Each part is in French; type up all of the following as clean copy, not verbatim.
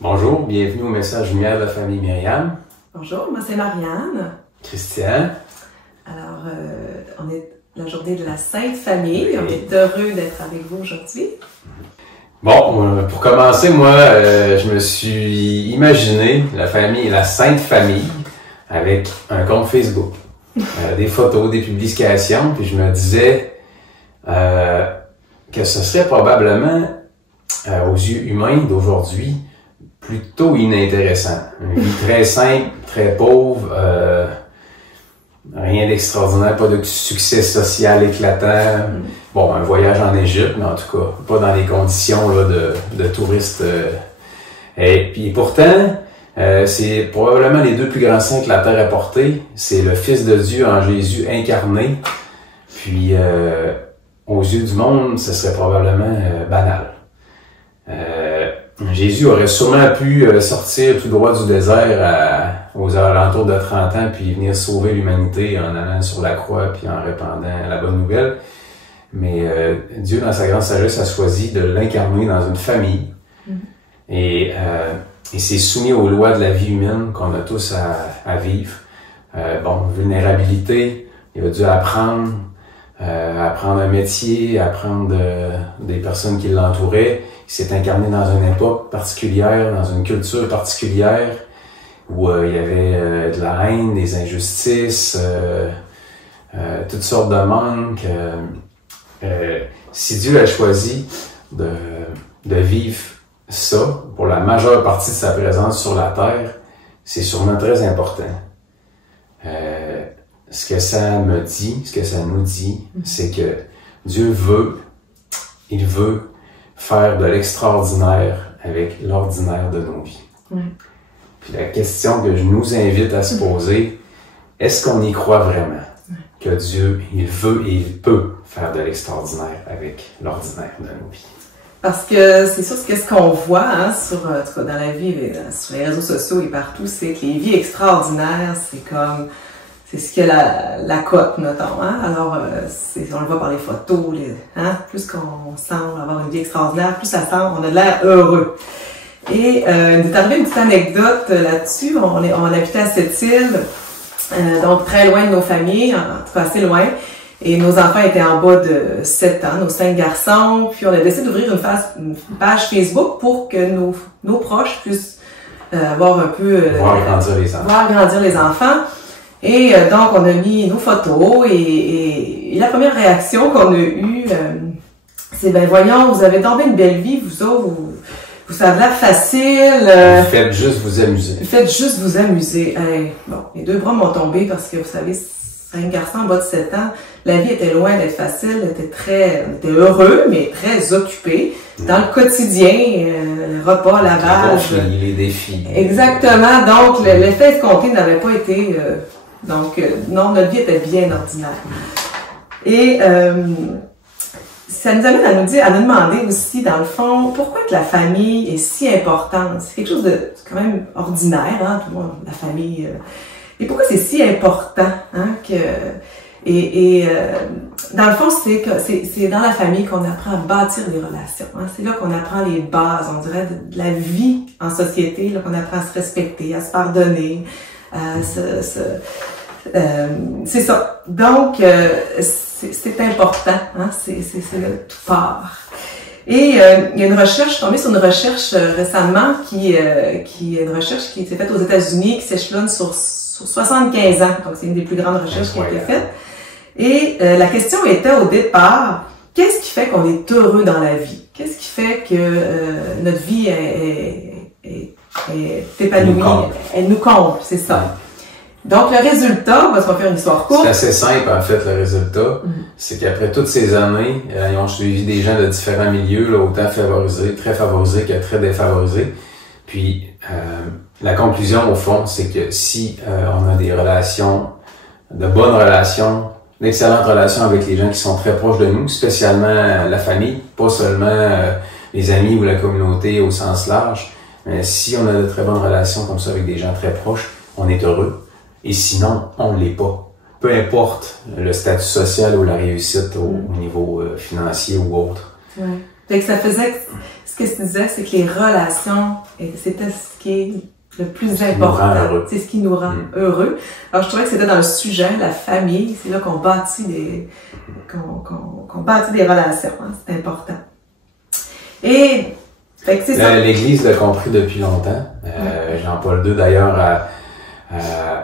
Bonjour, bienvenue au message lumière de la famille Myriam. Bonjour, moi c'est Marianne. Christian. Alors, on est la journée de la Sainte Famille. On est heureux d'être avec vous aujourd'hui. Bon, pour commencer, moi, je me suis imaginé la Sainte Famille avec un compte Facebook, des photos, des publications, puis je me disais que ce serait probablement, aux yeux humains d'aujourd'hui, plutôt inintéressant. Une vie très simple, très pauvre, rien d'extraordinaire, pas de succès social éclatant. Bon, un voyage en Égypte, mais en tout cas, pas dans les conditions là, de touristes. Et puis pourtant, c'est probablement les deux plus grands saints que la Terre a portés. C'est le Fils de Dieu en Jésus incarné. Puis, aux yeux du monde, ce serait probablement banal. Jésus aurait sûrement pu sortir tout droit du désert aux alentours de 30 ans puis venir sauver l'humanité en allant sur la croix puis en répandant la bonne nouvelle. Mais Dieu, dans sa grande sagesse, a choisi de l'incarner dans une famille. Et s'est soumis aux lois de la vie humaine qu'on a tous à vivre. Vulnérabilité, il a dû apprendre un métier, apprendre des personnes qui l'entouraient. Il s'est incarné dans une époque particulière, dans une culture particulière, où il y avait de la haine, des injustices, toutes sortes de manques. Si Dieu a choisi de vivre ça, pour la majeure partie de sa présence sur la terre, c'est sûrement très important. Ce que ça me dit, ce que ça nous dit, c'est que Dieu il veut faire de l'extraordinaire avec l'ordinaire de nos vies. Puis la question que je nous invite à se poser, est-ce qu'on y croit vraiment que Dieu, il veut et il peut faire de l'extraordinaire avec l'ordinaire de nos vies? Parce que c'est sûr que ce qu'on voit dans la vie, sur les réseaux sociaux et partout, c'est que les vies extraordinaires, c'est ce que la cote, notons. Alors, on le voit par les photos, plus qu'on semble avoir une vie extraordinaire, plus ça semble, on a de l'air heureux. Et il est arrivé une petite anecdote là-dessus. On habitait à Sept-Îles, donc très loin de nos familles, en tout cas assez loin. Et nos enfants étaient en bas de 7 ans, nos 5 garçons. Puis on a décidé d'ouvrir une page Facebook pour que nos proches puissent avoir un peu... voir grandir les enfants. Et donc, on a mis nos photos et la première réaction qu'on a eue, c'est « Ben voyons, vous avez tombé une belle vie, vous autres, vous avez l'air facile. Vous faites juste vous amuser. Vous faites juste vous amuser. » Bon, les deux bras m'ont tombé parce que, vous savez, 5 garçons en bas de 7 ans, la vie était loin d'être facile, on était heureux, mais très occupés. Dans le quotidien, le repas, lavage. Les défis. Exactement. Donc, l'effet escompté n'avait pas été... non, notre vie était bien ordinaire. Et ça nous amène à nous demander aussi, dans le fond, pourquoi que la famille est si importante. C'est quelque chose de quand même ordinaire, tout le monde, la famille. Et pourquoi c'est si important, dans le fond, c'est dans la famille qu'on apprend à bâtir des relations. C'est là qu'on apprend les bases, on dirait, de la vie en société, là qu'on apprend à se respecter, à se pardonner, c'est ça. Donc, c'est important, c'est le tout part. Et il y a une recherche, je suis tombée sur une recherche récemment qui est une recherche qui s'est faite aux États-Unis, qui s'échelonne sur 75 ans. Donc, c'est une des plus grandes recherches qui a été faite. Et la question était au départ, qu'est-ce qui fait qu'on est heureux dans la vie? Qu'est-ce qui fait que notre vie est épanouie? Elle nous comble, c'est ça. Donc, le résultat, on va faire une histoire courte. C'est assez simple, en fait, le résultat. C'est qu'après toutes ces années, ils ont suivi des gens de différents milieux, là, autant favorisés, très favorisés que très défavorisés. Puis, la conclusion, au fond, c'est que si on a des relations, de bonnes relations, d'excellentes relations avec les gens qui sont très proches de nous, spécialement la famille, pas seulement les amis ou la communauté au sens large, mais si on a de très bonnes relations comme ça avec des gens très proches, on est heureux. Et sinon, on ne l'est pas. Peu importe le statut social ou la réussite au niveau financier ou autre. Fait que ça faisait, ce que tu disais, c'est que les relations, c'était ce qui est le plus important. C'est ce qui nous rend heureux. Alors, je trouvais que c'était dans le sujet, la famille, c'est là qu'on bâtit qu'on bâtit des relations, hein, c'est important. Et, fait que c'est ça. L'Église l'a compris depuis longtemps. Jean-Paul II, d'ailleurs, a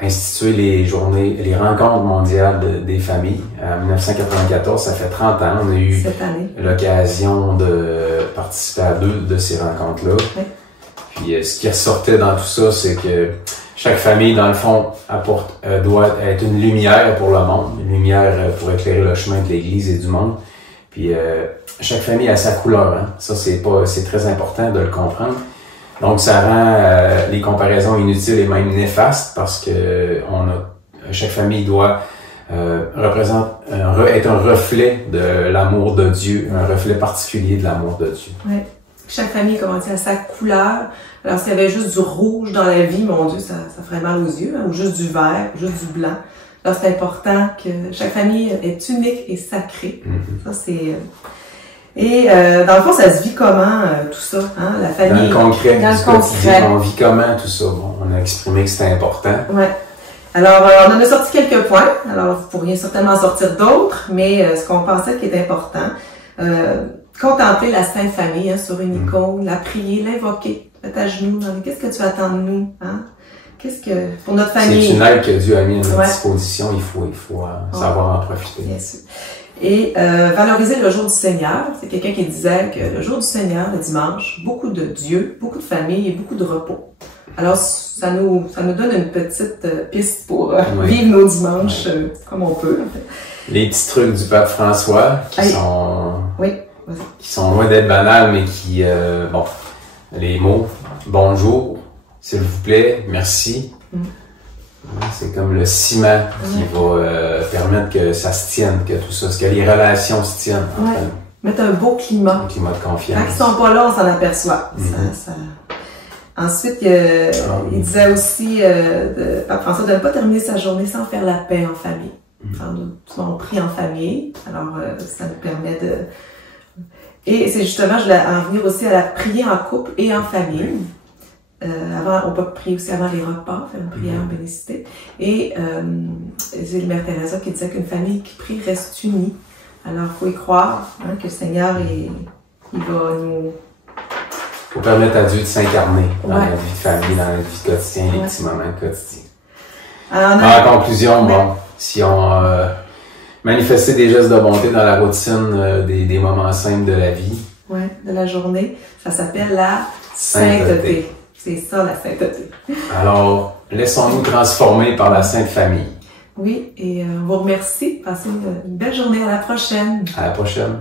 institué les rencontres mondiales des familles. En 1994, ça fait 30 ans. On a eu l'occasion de participer à 2 de ces rencontres-là. Oui. Puis ce qui ressortait dans tout ça, c'est que chaque famille, dans le fond, doit être une lumière pour le monde, une lumière pour éclairer le chemin de l'Église et du monde. Puis chaque famille a sa couleur. Hein. Ça, c'est très important de le comprendre. Donc, ça rend les comparaisons inutiles et même néfastes parce que chaque famille doit être un reflet de l'amour de Dieu, un reflet particulier de l'amour de Dieu. Oui. Chaque famille, comme on dit, a sa couleur. Alors, s'il y avait juste du rouge dans la vie, mon Dieu, ça ferait mal aux yeux, hein, ou juste du vert, ou juste du blanc. Alors, c'est important que chaque famille est unique et sacrée. Ça, c'est... Et dans le fond, ça se vit comment, tout ça, hein, la famille? Dans le concret, on vit comment, tout ça? Bon, on a exprimé que c'était important. Ouais. Alors, on en a sorti quelques points. Alors, vous pourriez certainement en sortir d'autres, mais ce qu'on pensait qui est important, contempler la Sainte Famille, hein, sur une icône, la prier, l'invoquer, mettre à genoux, qu'est-ce que tu attends de nous, hein? Pour notre famille? C'est une aide que Dieu a mis à notre disposition, il faut savoir en profiter. Bien sûr. Et valoriser le jour du Seigneur. C'est quelqu'un qui disait que le jour du Seigneur, le dimanche, beaucoup de Dieu, beaucoup de famille et beaucoup de repos. Alors, ça nous donne une petite piste pour vivre nos dimanches comme on peut. En fait. Les petits trucs du pape François qui sont loin d'être banals, mais qui, les mots, bonjour, s'il vous plaît, merci. C'est comme le ciment qui va permettre que ça se tienne, que tout ça, que les relations se tiennent. En fait. Mettre un beau climat. Un climat de confiance. Quand ils sont pas là, on s'en aperçoit. Ensuite, il disait aussi, Pape François, de ne pas terminer sa journée sans faire la paix en famille. On prie en famille, alors ça nous permet de... Et c'est justement, je voulais en venir aussi à la prier en couple et en famille. On peut prier aussi avant les repas, faire une prière en bénédicité. Et c'est le Mère Teresa qui disait qu'une famille qui prie reste unie. Alors, il faut y croire, hein, que le Seigneur, il va nous... Il faut permettre à Dieu de s'incarner dans la vie de famille, dans la vie quotidienne, les petits moments quotidiens. En conclusion, si on manifestait des gestes de bonté dans la routine des moments simples de la vie. Oui, de la journée, ça s'appelle la sainteté. C'est ça, la sainteté. Alors, laissons-nous transformer par la Sainte Famille. Oui, et on vous remercie. Passez une belle journée. À la prochaine. À la prochaine.